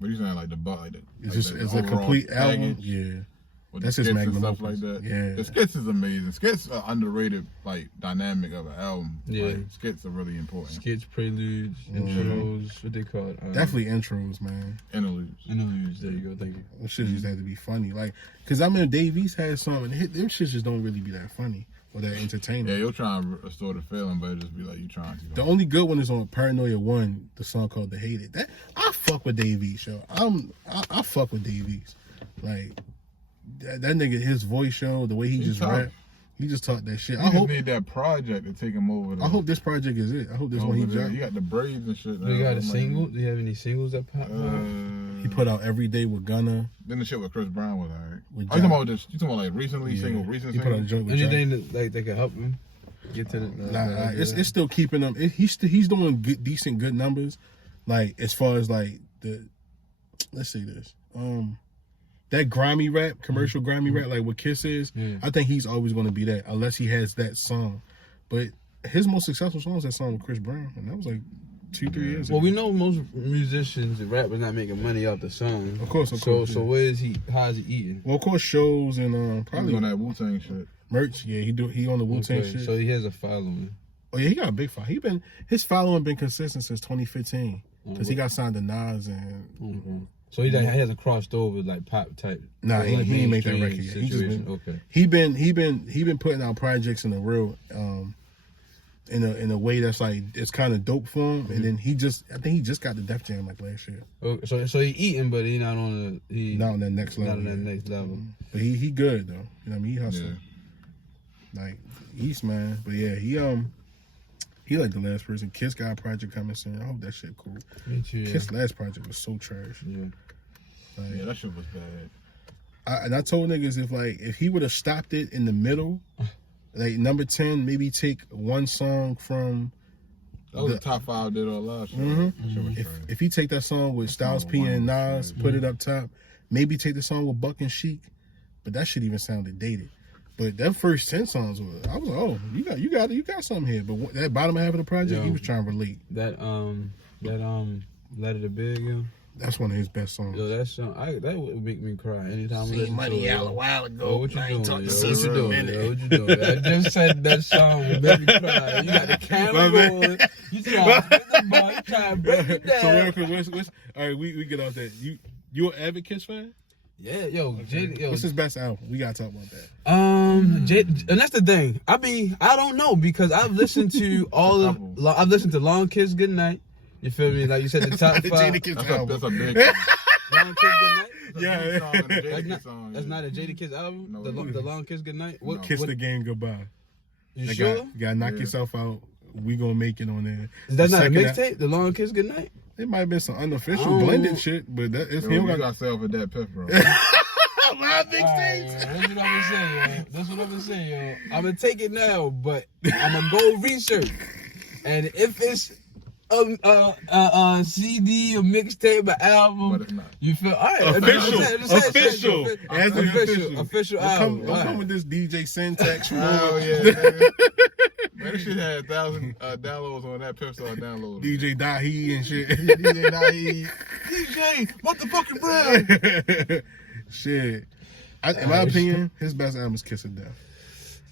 But you saying like the it's just it's a complete album. Yeah. With that's his magnum stuff opus. like that. Yeah. The skits is amazing. Skits are underrated, like, dynamic of an album. Yeah. Like, skits are really important. Skits, preludes, intros, what they call it. Definitely intros, man. Interludes, there you go, thank you. Them shit just had to be funny. Like, because I mean, Dave East had some, and them shits just don't really be that funny or that entertaining. Yeah, you'll try and restore the feeling, but it just be like you trying to. The only good one is on Paranoia 1, the song called The Hated. That I fuck with Dave East, yo. I fuck with Dave East. Like, that nigga, his voice show, the way he just rap, he just talk that shit. I hope need that project to take him over. I hope this project is it. I hope this one he dropped. He got the braids and shit. Do you got a single? Do you have any singles that pop up? He put out Every Day with Gunna. Then the shit with Chris Brown was alright. You talking about this? You talking about like recently recent He put out a joint with anything that like they can help him get to the. Nah, it's still keeping him. He's doing decent good numbers. Like as far as like let's say this. That grimy rap, commercial grimy rap, like what Kiss is, I think he's always going to be that, unless he has that song. But his most successful song is that song with Chris Brown, and that was like 2-3 years ago. Well, we know most musicians and rappers not making money off the song. Of course. So where is he? How is he eating? Well, of course, shows and probably on that Wu-Tang shit. Merch. Yeah, he on the Wu-Tang shit. So he has a following. Oh yeah, he got a big following. His following been consistent since 2015 because he got signed to Nas and. So he hasn't crossed over like pop type. Nah, he ain't make that record yet. He been putting out projects in a real in a way that's like it's kind of dope for him. And then I think he just got the Def Jam like last year. Okay, so he eating, but he not on that next level. Not on that next level. But he good though. You know what I mean? He hustling. Like East man. But yeah, he like the last person. Kiss got a project coming soon. I hope that shit cool. Me too. Kiss last project was so trash. Yeah. Like, that shit was bad. I told niggas if he would have stopped it in the middle, like number 10, maybe take one song from. That was the top 5 did all last year. If he take that song with Styles P and Nas, put it up top, maybe take the song with Buck and Sheik, but that shit even sounded dated. But that first 10 songs I was like, oh, you got something here. But that bottom half of the project, he was trying to relate. That Letter to Big, yo. That's one of his best songs. Yo, that song, that would make me cry anytime I listen to it. See money out a while ago. Oh, what you doing? What you doing? I just said that song would make me cry. You got the camera going. You trying to break it down. So real quick, all right, we get off that. You an avid Kiss fan? Yeah, yo, what's his best album? We gotta talk about that. And that's the thing. I don't know because I've listened to I've listened to Long Kiss Goodnight. You feel me? Like you said, the top 5. That's a big Long Kiss Goodnight. Yeah. That's not a Jadakiss album. No, the Long Kiss Goodnight. What? Kiss the Game Goodbye. You sure? You gotta knock yourself out. We gonna make it on there. That's not a mixtape. The Long Kiss Goodnight. It might have been some unofficial blended shit, but it's him. You got self with that pep, bro. Live mixtapes. That's what I'm gonna say, yo. That's what I'm gonna say, yo. I'm gonna take it now, but I'm gonna go research, and if it's a CD, a mixtape, an album, you feel all right? Official album. Don't come with this DJ syntax. Oh yeah. Man, this shit had 1,000 downloads on that Pep Star download. DJ Dahi and shit. DJ Dahi. DJ, what the fucking Brown? Shit. In my opinion, his best album is Kiss of Death.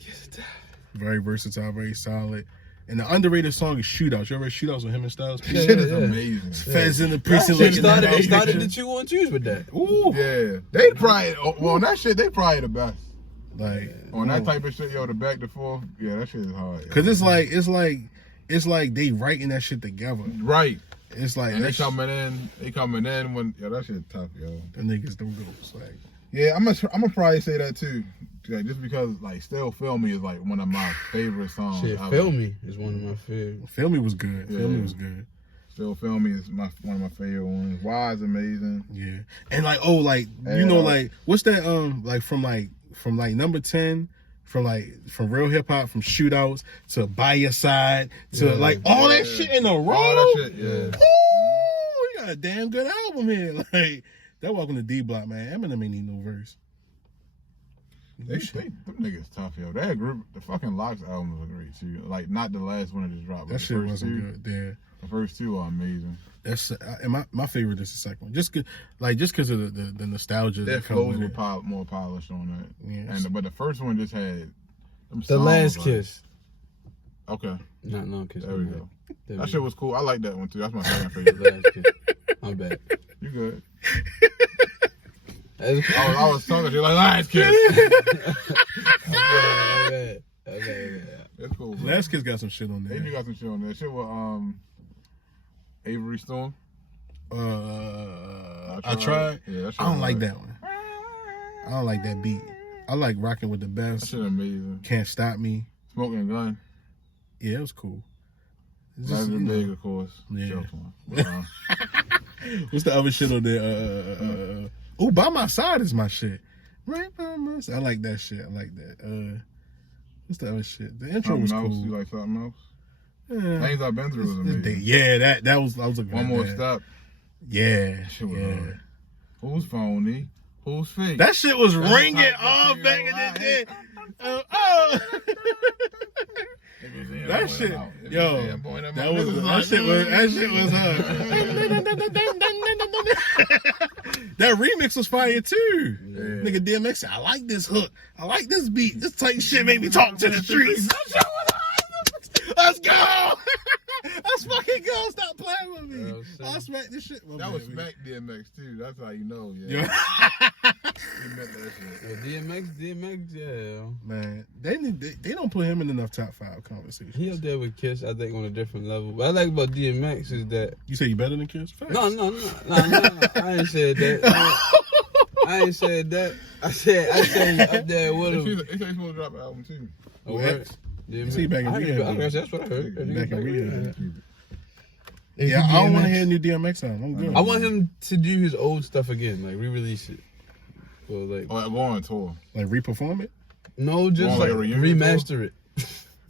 Kiss of Death. Very versatile, very solid. And the underrated song is Shootouts. You ever heard Shootouts with him and Styles P? Shit is amazing. Feds in the precinct. They started the 2-on-2s with that. Ooh. Yeah. They probably, on that shit, they probably the best. Like on that type of shit, yo, the back to forth, yeah, that shit is hard. Cause it's like they writing that shit together. Right. It's like and they coming in when that shit tough, yo. The niggas don't go. Like yeah, I'm gonna probably say that too. Like, just because like Still Feel Me is like one of my favorite songs. Shit, Feel Me is one of my favorite. Feel Me was good. Yeah. Feel Me was good. Still Feel Me is one of my favorite ones. Why is amazing. Yeah. And like like what's that from number 10 from real hip hop, from Shootouts to By Your Side to all that shit in a row. All that shit, yeah. Ooh, we got a damn good album here. Like that Welcome to D Block, man. Eminem ain't need no verse. Them niggas tough, yo. That group, the fucking Locks album was great too. Like not the last one that just dropped. That shit wasn't good. Yeah. The first two are amazing. That's and my favorite is the second one. Just because of the nostalgia. That flows with more polish on that. Yes. But the first one just had The Last Kiss. Okay. Not Long Kiss. There we go. There That we shit go. was cool. I like that one too. That's my second favorite. The Last Kiss. I'm back. You good? That's I was talking to you like Last Kiss. Okay. That's cool. Bro. Last Kiss got some shit on there. They do got some shit on there. Shit with Avery Stone. I tried. Yeah, that shit I don't was like right. that one. I don't like that beat. I like Rocking with the That Best. shit amazing. Can't Stop Me. Smoking Gun. Yeah, it was cool. It's That's just, the you know. big, of course. Yeah. Joke one. But, What's the other shit on there? Oh, By My Side is my shit. Right by my side. I like that shit. I like that. What's the other shit? The intro was something else. cool. You like something else? Yeah. Things I've been through was amazing. Yeah, that was a good One More man. Step. Yeah. That shit was Yeah. hard. Who's phony? Who's fake? That shit was That's ringing the type of all thing back you in know, the day. I That shit, yo, that shit was hard. That remix was fire too. Yeah. Nigga DMX said, I like this hook. I like this beat. This type shit made me talk to the streets. Let's go. Let's fucking go. Stop playing with me. I'll smack this shit. That was Smack DMX too. That's how you know. Yeah. Yeah. He meant that shit. DMX, yeah. Man, they don't put him in enough top 5 conversations. He up there with Kiss, I think, on a different level. What I like about DMX is that You say you better than Kiss? Facts. no. I ain't said that. I ain't said that. I said he up there with him. They say he's supposed to drop an album too. Oh, With word. X? DMX. See, back in rehab, That's what I heard. Back in rehab. If Yeah, he I don't want to DMX, hear a new DMX album. I'm good. I want him to do his old stuff again, like re-release it. So like, Oh, go on tour. Like re-perform it. no, just Want like like a reunion remaster it.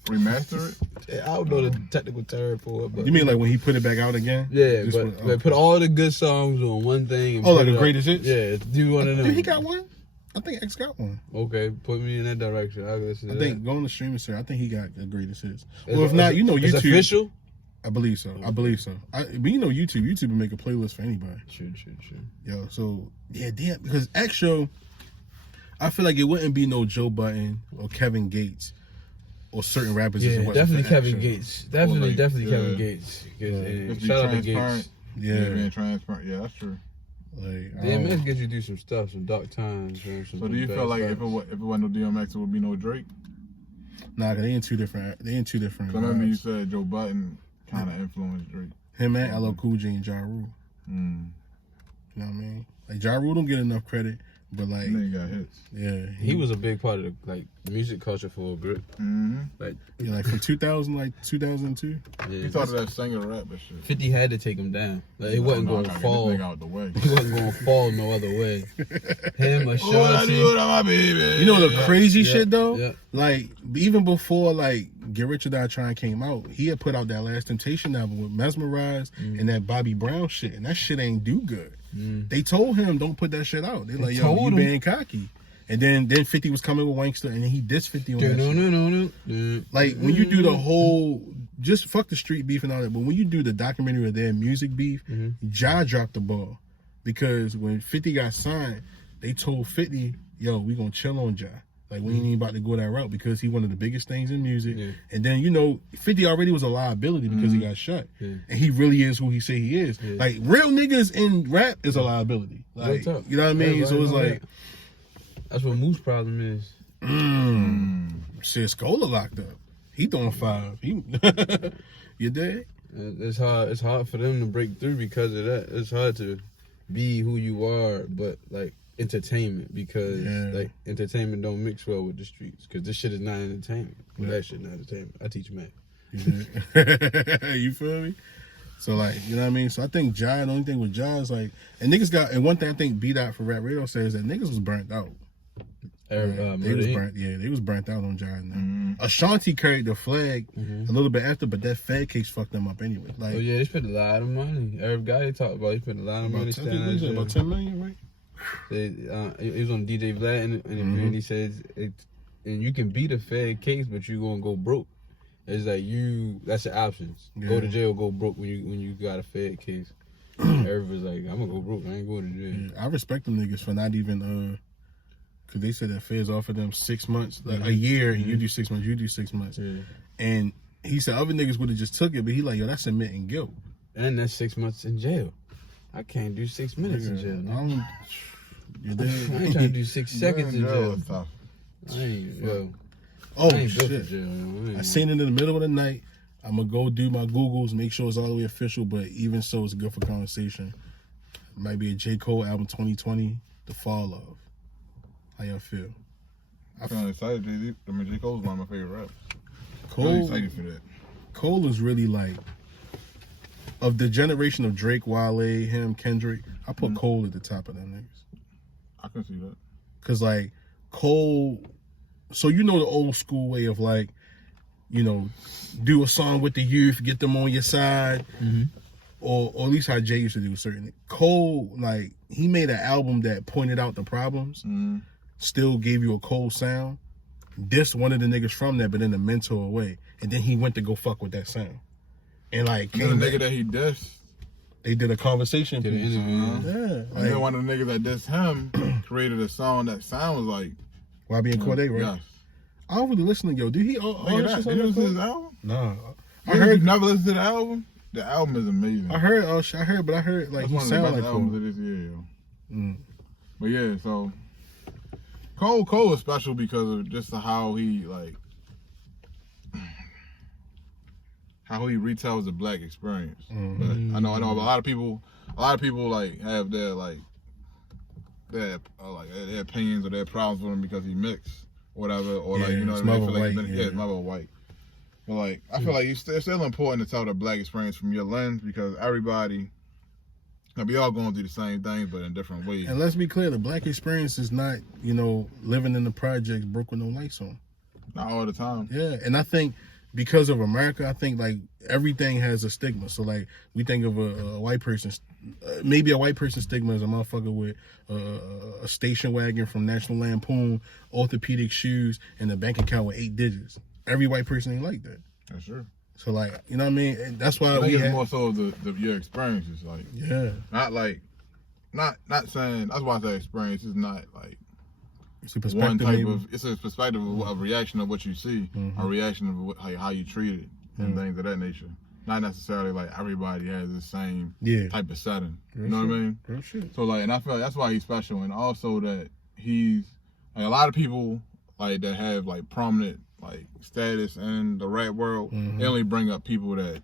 Remaster it. I don't know the technical term for it, but You mean like when he put it back out again? yeah, Just but with- like, put all the good songs on one thing. And Oh, put like it the up. greatest hits? Yeah, do one of them. Dude, he got one. I think X got one. Okay, put me in that direction. I'll listen to I that. think go on the streaming service. I think he got the greatest hits. It's- Well, if not, you know it's YouTube. official. I believe so. But you know YouTube. YouTube will make a playlist for anybody. Sure. Yo, so yeah, damn. Because X Show, I feel like it wouldn't be no Joe Budden or Kevin Gates or certain rappers. if it Yeah, wasn't definitely for X Kevin Show. Gates. Definitely like, Kevin yeah. Gates. And Just be shout out to transparent. Gates. Yeah, Being transparent. Yeah, that's true. like DMX gets you through some stuff, some dark times. Some So do you bad feel like stuff. if it wasn't no DMX, it would be no Drake? nah, 'cause they in two different. Cause I remember you vibes. said Joe Budden kind of influenced Drake. Him and LL Cool J and Ja Rule. Mm. You know what I mean? Like Ja Rule don't get enough credit, but like And then he got hits. Mm-hmm. yeah, He was a big part of the music culture for a bit. Mm-hmm. yeah, like from 2000, like 2002. Yeah, He thought of that singer rap and shit. 50 had to take him down. Like it wasn't going to fall. Get this nigga out the way. He wasn't going to fall no other way. Him or Oh, Shorty. my baby. You know the crazy Yeah, shit though? yeah. Like even before like Get Rich or Die Trying came out, he had put out that Last Temptation album with Mesmerized and that Bobby Brown shit, and that shit ain't do good. They told him don't put that shit out. They like, yo, told you him. being cocky. And then 50 was coming with Wankster, and then he dissed 50 on that shit. Like when you do the whole, just fuck the street beef and all that, but when you do the documentary of their music beef, Ja dropped the ball. Because when 50 got signed, they told 50, yo, we gonna chill on Ja. Like we ain't even about to go that route because he one of the biggest things in music. Yeah. And then 50 already was a liability because he got shot. Yeah. And he really is who he say he is. Yeah. Like real niggas in rap is a liability. Like Real talk. you know what I mean? Everybody So it's know like that. That's what Moose problem is. Shit, Scola locked up. He throwing 5. He you dead? It's hard. It's hard for them to break through because of that. It's hard to be who you are, but like entertainment because like entertainment don't mix well with the streets because this shit is not entertainment. Well, that shit not entertainment. I teach math. You feel me? So like, you know what I mean? So I think the only thing with Ja is like, and niggas got, and one thing I think B-Dot for Rap Radio says that niggas was burnt out. They was burnt, they was burnt out on Ja. Ashanti carried the flag a little bit after, but that Fed case fucked them up anyway. Like, oh yeah, they spent a lot of money. Every guy they talked about, he spent a lot of money. about 10 million, right? It was on DJ Vlad and he said, and you can beat a Fed case, but you gonna go broke. It's like that's your options. Yeah. Go to jail, go broke when you got a Fed case. Everybody's like, I'm gonna go broke. I ain't going to jail. Yeah, I respect them niggas for not even cause they said that Feds offered them 6 months, like a year, and you do 6 months, you do 6 months. Yeah. And he said other niggas would have just took it, but he like, yo, that's admitting guilt. And that's 6 months in jail. I can't do 6 minutes in jail. No. I ain't trying to do 6 seconds in jail. Tough. I ain't, yo. Oh I ain't built for shit! jail, I seen it in the middle of the night. I'm gonna go do my Googles, make sure it's all the way official. But even so, it's good for conversation. It might be a J. Cole album 2020, The Fall Of. How y'all feel? I'm feeling excited. J. Cole's one of my favorite rappers. Cole, Really excited for that. Cole is really like, of the generation of Drake, Wale, him, Kendrick. I put Cole at the top of them niggas. I can see that. Cause like Cole, so you know the old school way of like, you know, do a song with the youth, get them on your side, or at least how Jay used to do certain. Cole, like he made an album that pointed out the problems, still gave you a Cole sound. This one of the niggas from that, but in a mentor way, and then he went to go fuck with that sound, and like the nigga that he dissed. They did a conversation Did an piece. interview. Yeah, And like, then one of the niggas that dissed him created a song that sound was like, YB and Cordae, right? yes. I don't really listen to yo. Did he? Nigga, that, did you listen to his album? Nah, I You heard. never listened to the album? The album is amazing. I heard. Oh, I heard, but I heard like That's he one of the sound best like albums Cole. of this year, yo. Mm. But yeah, so Cole is special because of just how he retells the black experience. But I know a lot of people like have their their opinions or their problems with him because he mixed or whatever, or like, you know his what I mean? mother I feel like white, his mother white. But like I feel like it's still important to tell the black experience from your lens because everybody. We all going through the same things, but in different ways. And let's be clear, the black experience is not, you know, living in the projects broke with no lights on. Not all the time. Yeah, and I think because of America, I think like everything has a stigma. So like we think of a white person, maybe a white person stigma is a motherfucker with a station wagon from National Lampoon, orthopedic shoes, and a bank account with 8 digits. Every white person ain't like that. That's true. So like, you know what I mean? And that's why I think we it's have, more so your experiences, like not saying that's why I say experience is not like it's a one perspective. type Maybe. of it's a perspective of a reaction of what you see, a reaction of how you treat it and things of that nature. Not necessarily like everybody has the same type of setting. You know what I mean? Real shit. So like, and I feel like that's why he's special, and also that he's like a lot of people like that have like prominent like status in the rap world. They only bring up people that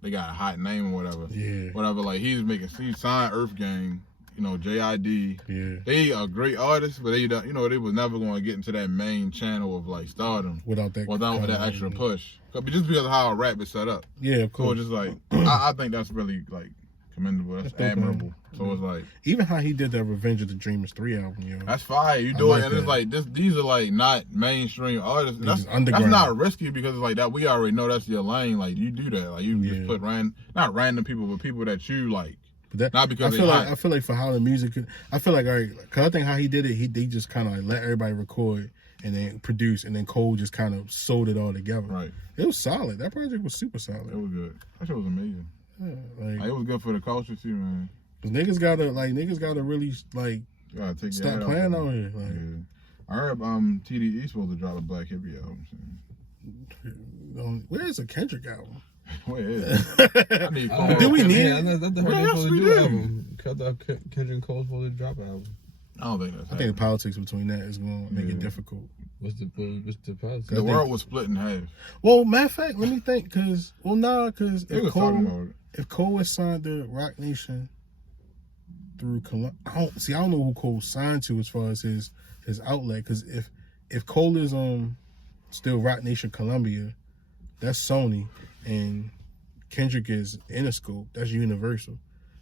they got a hot name or whatever. Yeah. Whatever. Like he signed Earth Gang, you know, JID. Yeah. They are great artists, but they was never going to get into that main channel of like stardom Without that extra push. Just because of how rap is set up. Yeah, of course. So it's just like I think that's really like commendable. That's admirable. So it's like even how he did that Revenge of the Dreamers 3 album, yo. that's fire. You do like it, and it's like these are like not mainstream artists. This That's is underground. not risky because it's like that. We already know that's your lane. Like you do that. Like you just put not random people, but people that you like. But that, not because I feel like for how the music, I feel like, all right, cause I think how he did it, they just kind of like let everybody record and then produce, and then Cole just kind of sewed it all together. Right. It was solid. That project was super solid. It was good. That shit was amazing. Yeah, Like, it was good for the culture too, man. Cause niggas gotta really like You gotta take stop your playing out out here. Like, I heard TDE supposed to drop a Black Hippie album soon. where's a Kendrick album? Where is it? I need Do we need I thought they What else supposed to we do do? an album. I thought Kendrick and Cole supposed to drop an album. I don't think that's I think the happening. politics between that is going to make it difficult. What's the politics? The world was split in half. Well, matter of fact, let me think, They because was talking about it. if Cole was signed to Rock Nation through I don't know who Cole signed to as far as his outlet, because if Cole is still Rock Nation Columbia, that's Sony, and Kendrick is Interscope, that's Universal.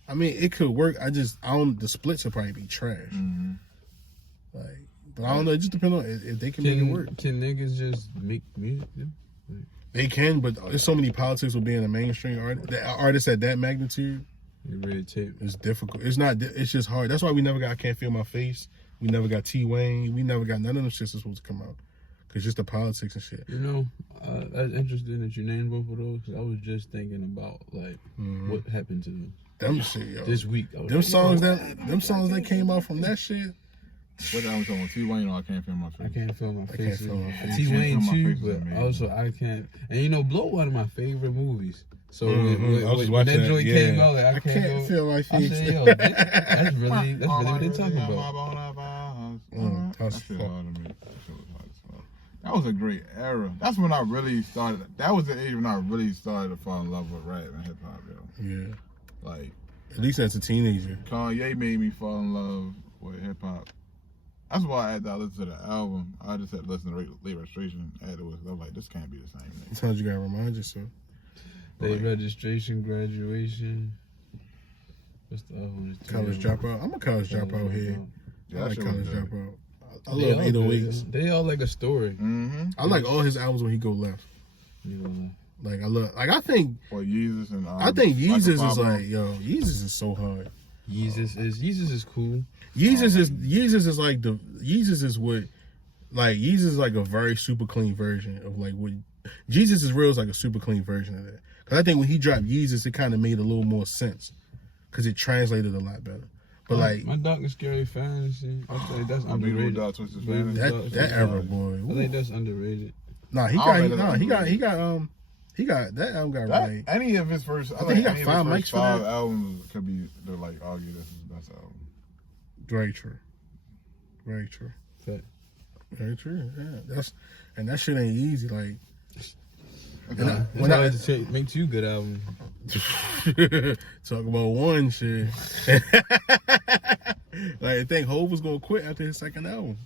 I mean, it could work. The splits would probably be trash. Mm-hmm. Like, but I don't know. It just depends on if they can make it work. Can niggas just make music? They can, but there's so many politics with being a mainstream artist at that magnitude. Red tape. It's difficult. It's not. It's just hard. That's why we never got I Can't Feel My Face. We never got T Wayne. We never got none of them shits that's supposed to come out. Cause just the politics and shit. You know, that's interesting that you named both of those. Cause I was just thinking about like what happened to them shit, yo. this week. Them songs that came out from that shit. What I was on T-Wayne, I can't feel my face. I can't feel my face. face. T-Wayne too, but man. also I can't. And you know, Blow one of my favorite movies. So I was when just that watching joint that, came yeah. out, like, I can't feel my I face. said, yo, that's really what they're talking about. That shit hard to me. That was a great era. That's when I really started. That was the age when I really started to fall in love with rap and hip hop, yo. Yeah. Like, at least as a teenager. Kanye made me fall in love with hip hop. That's why after I listened to the album, I just had to listen to Late Registration afterwards. I was like, this can't be the same thing. Sometimes you gotta remind yourself. Late registration, graduation. What's the other one? College Dropout. I'm a college dropout here. Yeah, I like that shit College was good. Dropout. I love 808s. They all like a story. Mm-hmm. I like all his albums when he go left. I think Or Yeezus and I think Yeezus is Pablo. like, yo, Yeezus is so hard. Yeezus is cool. Yeezus is like Yeezus is like a very super clean version of like what Jesus is real is like a super clean version of that. Cause I think when he dropped Yeezus, it kind of made a little more sense, cause it translated a lot better. But like my Dark and Scary Fantasy, I think that's underrated. Twisted Fantasy. that era, boy. I think that's underrated. Nah, he got that album got right. Any of his first, I think he got any of 5 his mics first for 5 that. albums could be to like argue this is his best album. Very true. Very true. Fact. Very true. Yeah, that shit ain't easy. Like, When I make 2 good albums. talk about one shit. Like, I think Hov was gonna quit after his second album.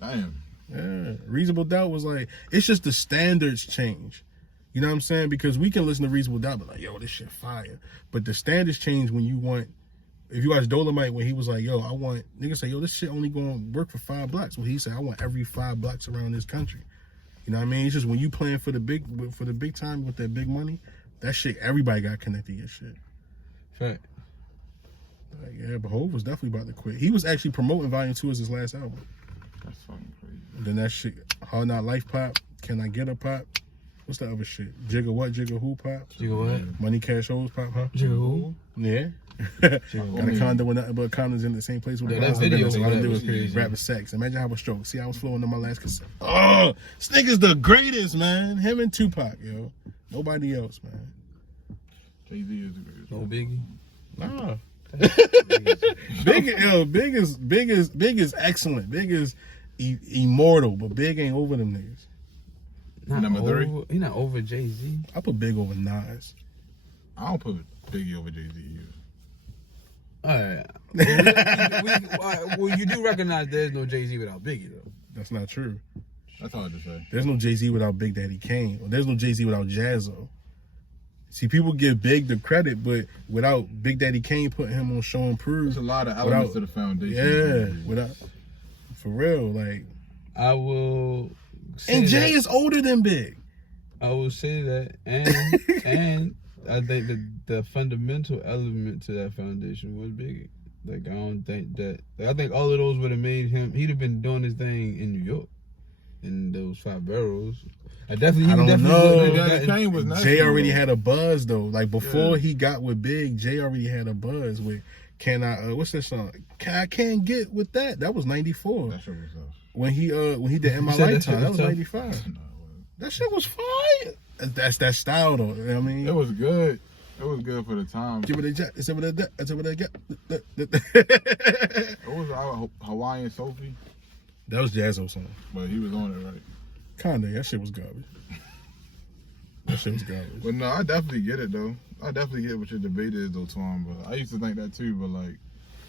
Damn. Yeah, Reasonable Doubt was like, it's just the standards change. You know what I'm saying? Because we can listen to Reasonable Doubt, but like, yo, this shit fire. But the standards change when you want. If you watch Dolomite, when he was like, yo, I want niggas say, yo, this shit only gonna work for 5 blocks. Well, he said, I want every 5 blocks around this country. You know what I mean? It's just when you playing for the big time with that big money, that shit, everybody got connected to your shit. Fact. Like, yeah, but Hov was definitely about to quit. He was actually promoting Volume 2 as his last album. That's fucking crazy. And then that shit, Hard Not Life pop, Can I Get a Pop? What's the other shit? Jigga What, Jigga Who pop? Jigga what? Money Cash Hoes pop, huh? Jigga who? Yeah. Got a condo with nothing but condoms in the same place with that video all I do was is crazy. rap with sex. Imagine how I was stroke. See, I was flowing on my last cassette. Oh, this nigga's the greatest, man. Him and Tupac, yo. Nobody else, man. Jay-Z is the greatest. No Biggie. Nah. Big is excellent. Big is immortal, but Big ain't over them niggas. Number 3? He not over Jay-Z. I put Big over Nas. I don't put Biggie over Jay-Z either. Alright. Well, you do recognize there's no Jay-Z without Biggie, though. That's not true. That's hard to say. There's no Jay-Z without Big Daddy Kane. Or there's no Jay-Z without Jazzo. See, people give Big the credit, but without Big Daddy Kane putting him on Show and Prove. There's a lot of elements to the foundation. Yeah, without, for real, like. I will say And Jay that, is older than Big. I will say that, and I think the fundamental element to that foundation was Biggie. Like, I don't think that. I think all of those would have made him. He'd have been doing his thing in New York, in those 5 boroughs. I don't know. Kane was nice. Jay already had a buzz though. Like before he got with Big, Jay already had a buzz with. Can I? What's that song? I can't get with that. That was '94. That shit was tough. When he did In My Lifetime, that was '95. That shit was fire. That's that style though. You know what I mean, it was good. It was good for the time. Give it a jet. Give it a jet. Give it a jet. It was our Hawaiian Sophie. That was Jazzo's song. But he was on it, right? Kanye, that shit was garbage. That shit was garbage. But no, I definitely get it though. I definitely get what your debate is though, Tom. But I used to think that too. But like,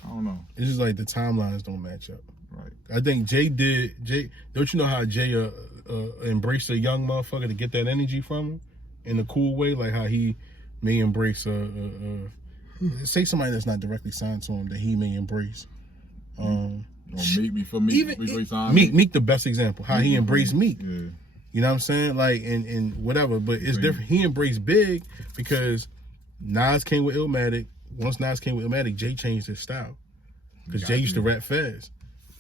I don't know. It's just like the timelines don't match up. Right. I think Jay. Don't you know how Jay embraced a young motherfucker to get that energy from him in a cool way, like how he may embrace say somebody that's not directly signed to him that he may embrace. Meek, the best example. How he embraced Meek. Yeah. You know what I'm saying? Like, and whatever. But it's different. He embraced Big because Nas came with Illmatic. Once Nas came with Illmatic, Jay changed his style. Because Jay used to rap fast.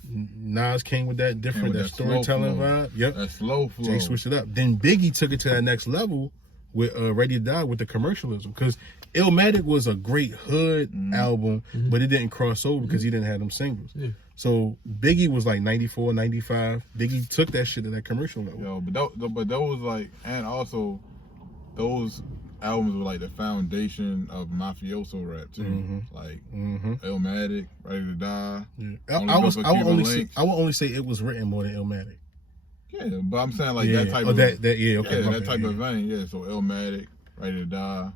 Nas came with that different, with that that slow storytelling flow. vibe. Yep. That slow flow. Jay switched it up. Then Biggie took it to that next level with Ready to Die with the commercialism. Because Illmatic was a great hood album, but it didn't cross over because he didn't have them singles. Yeah. So Biggie was like 94, 95. Biggie took that shit to that commercial level. Yo, but those like, and also those albums were like the foundation of mafioso rap too. Like Illmatic, Ready to Die. Yeah. I would only say it was written more than Illmatic. Yeah, but I'm saying like that type of that type of vein. Yeah, so Illmatic, Ready to Die,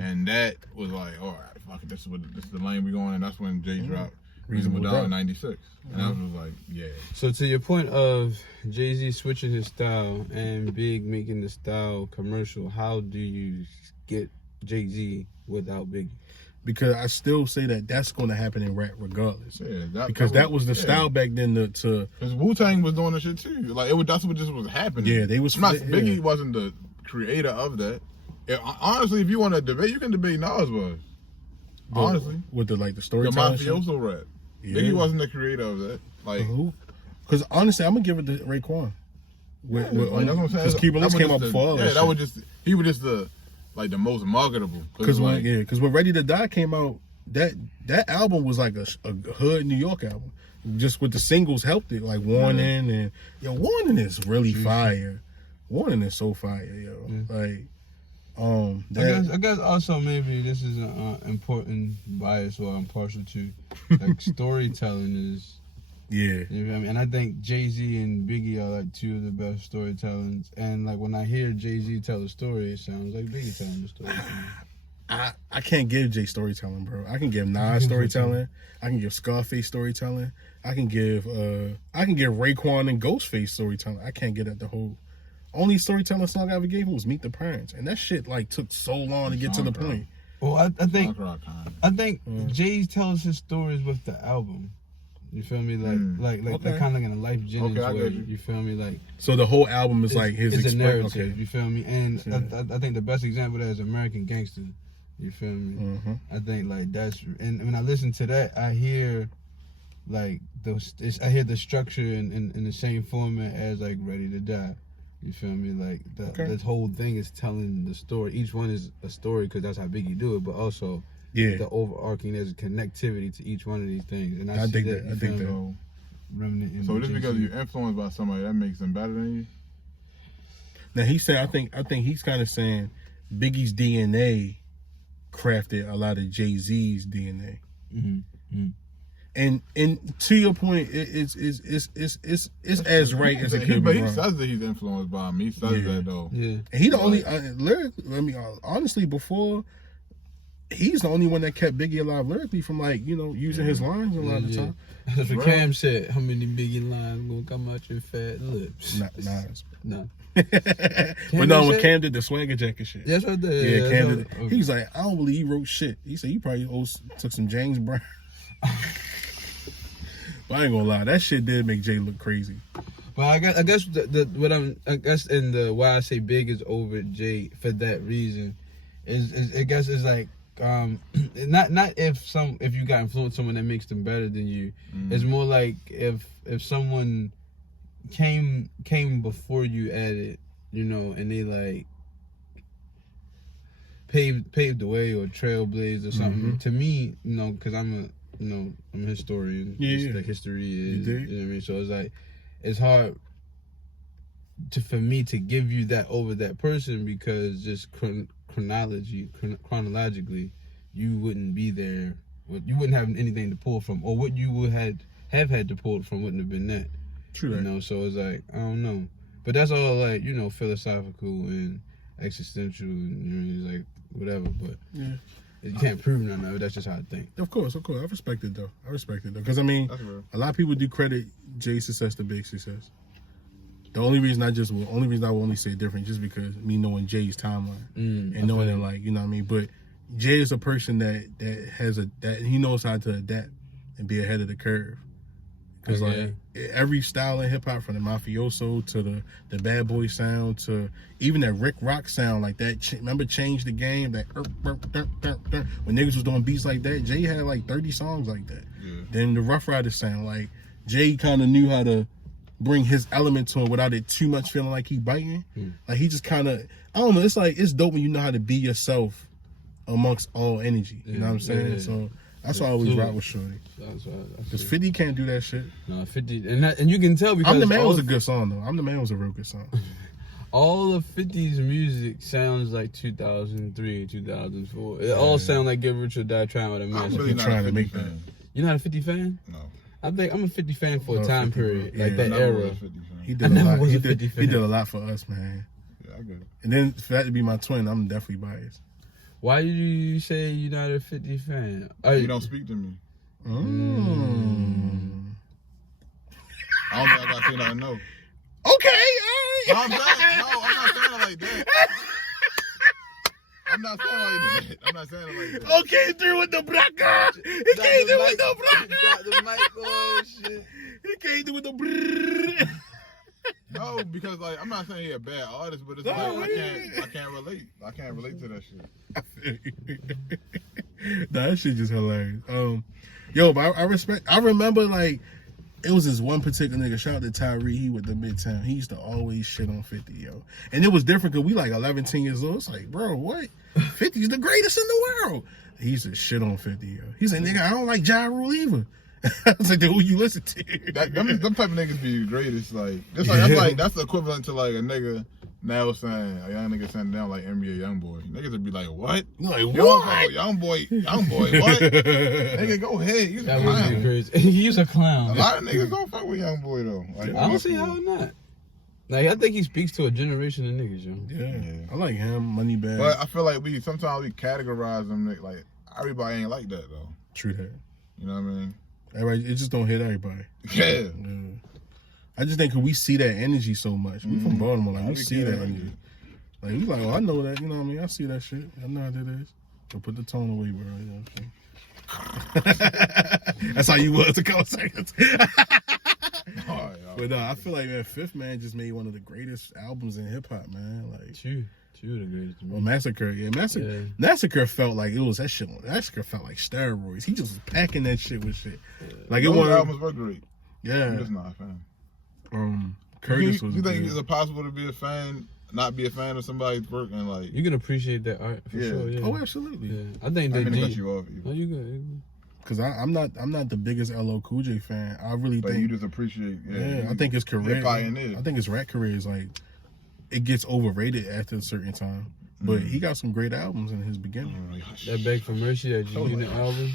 and that was like, all right, fuck it, this is the lane we going, and that's when Jay dropped Reasonable Doubt in '96, and I was like, yeah. So to your point of Jay-Z switching his style and Big making the style commercial, how do you get Jay-Z without Biggie? Because I still say that that's going to happen in rap regardless. Yeah, because that was the style back then. Because Wu-Tang was doing the shit too. Like that's what just was happening. Yeah, they was. Biggie wasn't the creator of that. Honestly, if you want to debate, you can debate Nas was. Honestly, with the storytelling, the mafioso rap. Yeah. Biggie wasn't the creator of that. Like, because honestly, I'm gonna give it to Raekwon. That's what I'm saying. Because Keep It List came out before all that. Yeah, he was just the most marketable. Because when Ready to Die came out, that album was like a hood New York album. Just with the singles helped it, like Warning and Warning is really fire. Warning is so fire, yo. I guess also maybe this is an important bias or I'm partial to. Like storytelling is. Yeah. You know what I mean? And I think Jay-Z and Biggie are like two of the best storytellers. And like when I hear Jay-Z tell a story, it sounds like Biggie telling the story. I can't give Jay storytelling, bro. I can give Nas storytelling. I can give Scarface storytelling. I can give Raekwon and Ghostface storytelling. I can't get at the whole. Only storytelling song I ever gave him was Meet the Parents, and that shit like took so long to get to the point. Well, I think Jay tells his stories with the album. You feel me? Like kind of like in a Life Jennings way. You feel me? Like so the whole album is like his a narrative. Okay. You feel me? And I think the best example of that is American Gangster. You feel me? I think like that's, and when I listen to that, I hear like I hear the structure in the same format as like Ready to Die. You feel me? Like this whole thing is telling the story. Each one is a story because that's how Biggie do it. But also, the overarching, there's a connectivity to each one of these things. And I think that. So just because you're influenced by somebody, that makes them better than you. Now he said, I think he's kind of saying Biggie's DNA crafted a lot of Jay-Z's DNA. And to your point, it's as right as it could be. But he says that he's influenced by him. He says that though. Yeah. And he the only honestly, before he's the only one that kept Biggie alive lyrically from using his lines a lot of the time. That's what Cam said. How many Biggie lines gonna come out your fat lips? No. But no, when Cam did the swagger jacket shit. That's what they. Yeah, Cam did it. Okay. He was like, I don't believe he wrote shit. He said he probably took some James Brown. But I ain't gonna lie, that shit did make Jay look crazy. Well, I guess why I say Big is over Jay for that reason is I guess it's like not if you got influenced someone that makes them better than you. It's more like if someone came before you at it, and they like paved the way or trailblazed or something. To me, because I'm a historian. Yeah. Like history is, you know what I mean? So it's like, it's hard for me to give you that over that person because just chronologically, you wouldn't be there. You wouldn't have anything to pull from, or what you would have had to pull from wouldn't have been that. True. So it's like, I don't know. But that's all like, philosophical and existential and, it's like, whatever. But yeah. You can't prove none of it. That's just how I think. Of course. I respect it though. Because a lot of people do credit Jay's success to Big's success. The only reason I will only say different just because me knowing Jay's timeline and knowing that, like, you know what I mean. But Jay is a person that he knows how to adapt and be ahead of the curve. Because like every style in hip hop, from the mafioso to the bad boy sound to even that Rick Rock sound, like that. Remember Change the Game? That when niggas was doing beats like that, Jay had like 30 songs like that. Yeah. Then the Rough Riders sound, like Jay kind of knew how to bring his element to it without it too much feeling like he biting. Like he just kind of, I don't know. It's like it's dope when you know how to be yourself amongst all energy. You know what I'm saying? Yeah. So that's why I always rock with Shorty. Because 50 can't do that shit. No, 50, and you can tell because I'm the Man was a good song though. I'm the Man was a real good song. all of 50's music sounds like 2003, 2004. It all sounds like Get Rich or Die Trying with a Man. I'm really not trying to make that. You're not a 50 fan? No. I think I'm a 50 fan for a time 50, period, yeah, like that era. He did a lot. He did a lot for us, man. Yeah, I get it. And then for that to be my twin, I'm definitely biased. Why did you say you're not a 50 fan? You don't speak to me. I don't think I got to say nothing. No. Okay, No, I'm not saying it like that. I'm not saying it like that. Okay, through with the braca. He came through with the braca. Got the mic on, shit. He came through with the brrrr. No, because like I'm not saying he's a bad artist, but it's like I can't relate. I can't relate to that shit. Nah, that shit just hilarious. Yo, but I remember like it was this one particular nigga. Shout out to Tyree. He with the Midtown. He used to always shit on 50, yo. And it was different because we like 11, 10 years old. It's like, bro, what? 50's the greatest in the world. He used to shit on 50, yo. He's like, nigga, I don't like Ja Rule either. I was like, who you listen to? Them type of niggas be the greatest. Like, it's like that's the equivalent to like a nigga now saying a young nigga sitting down like NBA YoungBoy. Niggas would be like, what? You're like, what? Young boy, what? Nigga, go ahead. He's That a would be clown. crazy. He's a clown. A lot of niggas don't fuck with young boy though. Like, I don't see how not. Like, I think he speaks to a generation of niggas, yo. Yeah. I like him, Moneybag. But I feel like sometimes we categorize them like everybody ain't like that though. True that. You know what I mean? Everybody, it just don't hit everybody. Yeah. I just think 'cause we see that energy so much. We from Baltimore, like we see that energy. Like we like, I know that, you know what I mean? I see that shit. I know how that is. So put the tone away, bro. You know what I'm saying? That's how you was a couple seconds. But I feel like man, Fifth Man just made one of the greatest albums in hip hop, man. Like Two of the greatest. Well, Massacre, Massacre felt like it was that shit. Massacre felt like steroids. He just was packing that shit with shit. Like it was albums were great. Yeah. I'm just not a fan. Curtis was. You think it's possible to be a fan, not be a fan of somebody's work, and like you can appreciate that art for sure. Yeah. Oh, absolutely. Yeah. I think I they mean, cut you off. Oh, you good. Because I'm not the biggest LL Cool J fan. I really but think you just appreciate. Yeah, I think his career. Pioneer. I think his rap career is like it gets overrated after a certain time. But he got some great albums in his beginning. That Beg for Mercy, that G-Unit album.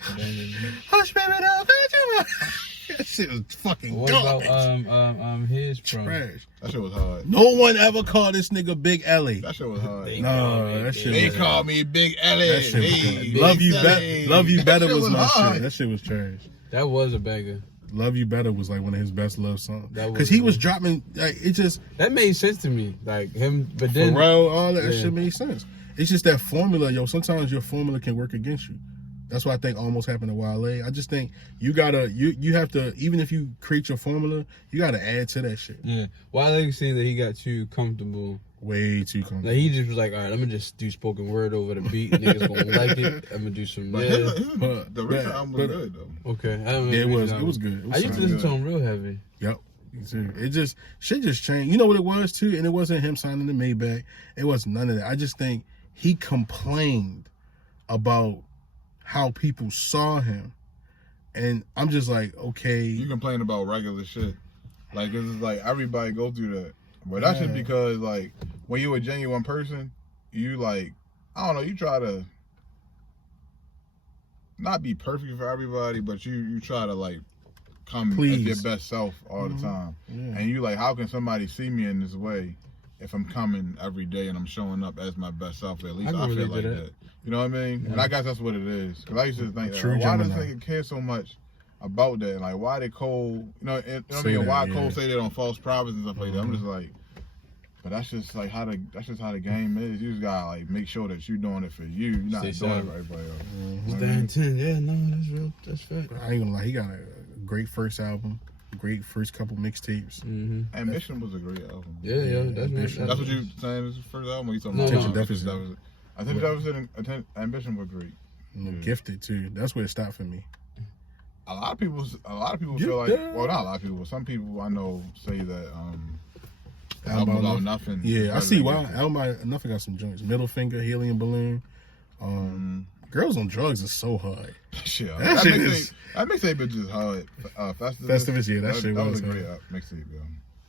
Hush, baby, don't touch you. That shit was fucking What garbage. about his Trash. That shit was hard. No one ever called this nigga Big Ellie. That shit was hard. No, that shit. They call me Big Ellie. That shit was Hey, good. Love You Better was my hard. shit. That shit was trash. That was a banger. Love You Better was like one of his best love songs. That was Because he was dropping, like, it just. That made sense to me. Like him, but then. Pharrell, all that shit made sense. It's just that formula, yo. Sometimes your formula can work against you. That's what I think almost happened to Wale. I just think you gotta, you have to, even if you create your formula, you gotta add to that shit. Yeah. Wale saying that he got too comfortable. Way too comfortable. Like he just was like, all right, I'm gonna just do spoken word over the beat. Niggas gonna like it. I'm gonna do some. But the recent album was good though. Okay. It was good. I used to listen to him real heavy. Yep. It just shit just changed. You know what it was too, and it wasn't him signing the Maybach. It was none of that. I just think he complained about how people saw him, and I'm just like, okay. You complain about regular shit, like this is like everybody go through that, but that's just because like when you're a genuine person, you like I don't know, you try to not be perfect for everybody, but you try to like come as your best self all the time, and you like how can somebody see me in this way if I'm coming every day and I'm showing up as my best self? At least I feel like that. You know what I mean? Yeah. And I guess that's what it is. Because I used to think, why does nigga care so much about that? Like, why they Cole, why Cole say that on false prophets and stuff like that? I'm just like, but that's just how the game is. You just gotta like make sure that you're doing it for you. You're not doing it for everybody else. What's the intent? Yeah, no, that's real. That's fact. I ain't gonna lie, he got a great first album. Great first couple mixtapes. Ambition was a great album. Yeah, that's what you saying is his first album. You talking Attention about Deficit. I think Deficit and Ambition were great. Gifted too. That's where it stopped for me. I lot of people feel like, well, not a lot of people, but some people I know say that the album About Nothing. Yeah, I see why. Album About Nothing got some joints. Middle Finger, Helium Balloon. Girls on Drugs is so hard. Shit, that mixtape bitch is hard. Festivus, yeah, that shit was a great mixtape, yo.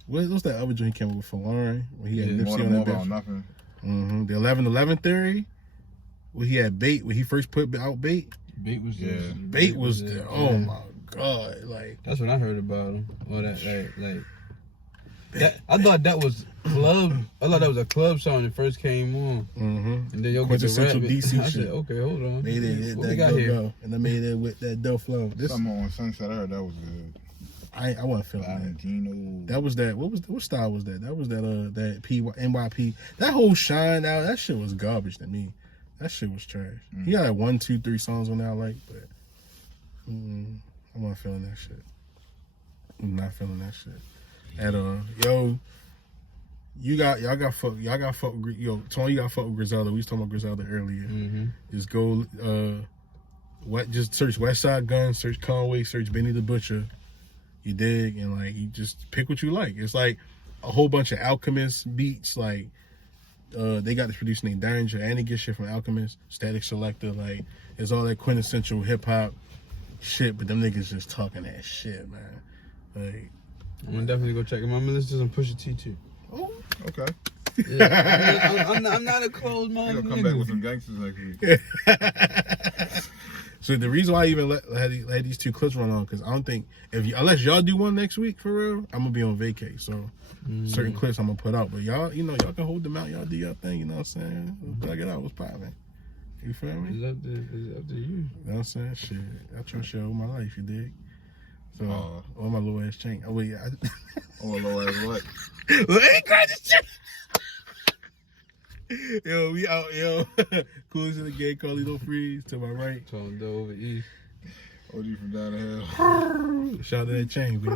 What's that other joint he came up with for Lauren? Where he had Nipsey on more that About bitch? Nothing. The 11-11 Theory. Where he had Bait. When he first put out Bait. Bait was Bait was there. Oh my god! Like that's when I heard about him. Well, I thought that was club. I thought that was a club song when it first came on. And then yo get the rap. DC I shit. said, okay, hold on. Made it what that we got here? go, and I made it with that dope flow. Something on Sunset. I heard that was good. I wasn't feeling Valentino. that. That was that. What style was that? That was that NYP. That whole Shine out. That shit was garbage to me. That shit was trash. He got like 1, 2, 3 songs on there I like, but I wasn't feeling that shit. I'm not feeling that shit at all. Yo, y'all got fuck with, yo, Tony, you got fuck with Griselda. We was talking about Griselda earlier. Just go just search West Side Gun, search Conway, search Benny the Butcher. You dig? And like you just pick what you like. It's like a whole bunch of Alchemist beats, like they got this producer named Danger, and he gets shit from Alchemist, Static Selector, like it's all that quintessential hip hop shit, but them niggas just talking that shit, man. Like I'm gonna definitely go check him. I'm gonna listen to some Pusha T too. Oh, okay. Yeah, I'm not a closed mind. You're gonna come back with some gangsters next week. So the reason why I even let these 2 clips run on, because I don't think unless y'all do one next week for real, I'm gonna be on vacay. So certain clips I'm gonna put out, but y'all can hold them out. Y'all do your thing. You know what I'm saying? Plug it out. What's poppin'? You feel me? It's up to you. You know what I'm saying? Shit, I trust you all my life. You dig? So all my little ass chain. Oh wait, Low ass what? Let me grab this shit. Yo, we out, yo. Coolest in the game, Carlito Freeze to my right. Tone over east. OG from down the hill. Shout out to that chain, baby.